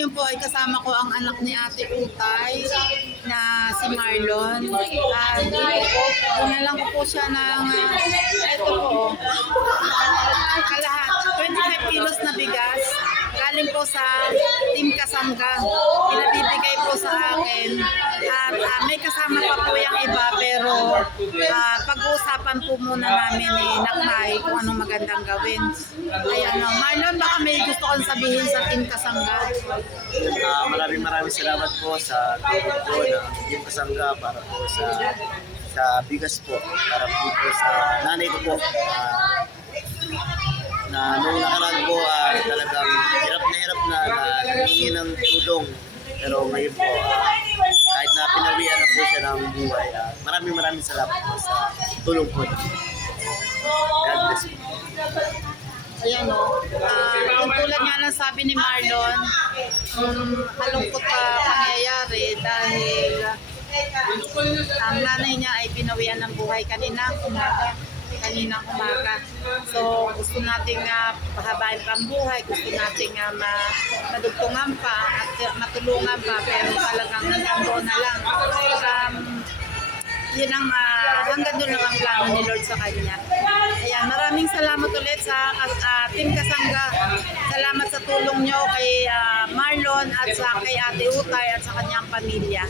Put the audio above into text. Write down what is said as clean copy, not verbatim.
ngayon po ay kasama ko ang anak ni Ate Utay na si Marlon. Dito po, dinalang ko po siya ng ito po, kalahat, 25 kilos na bigas. Galing po sa Team Kasangga. Pinabibigay po sa akin. At may kasama pa po yung iba pero pag-uusapan po muna namin ni Naknay kung anong magandang gawin. Ayan, Marlon, baka may gusto kong sabihin sa Team Kasangga. Maraming salamat po sa tulong po ng Team Kasangga para po sa bigas po, para po sa nanay ko po. Na nung nakaraan po talagang hirap na nangingi ng tulong, pero ngayon po kahit na pinawian na po siya ng buhay, maraming salamat po sa tulong po. God bless po. Ayan yung tulad nga ng sabi ni Marlon, malungkot pa pangyayari dahil ang nanay niya ay pinawian ng buhay kaninang umaga. So gusto nating pahabain pa ang buhay, gusto nating madugtungan pa at matulungan pa, pero talagang hanggang doon na lang. Yun ang hanggang doon lang ang plano ni Lord sa kanya. Ayan, maraming salamat ulit sa Team Kasangga. Salamat sa tulong nyo kay Marlon at kay Ate Utay at sa kanyang pamilya.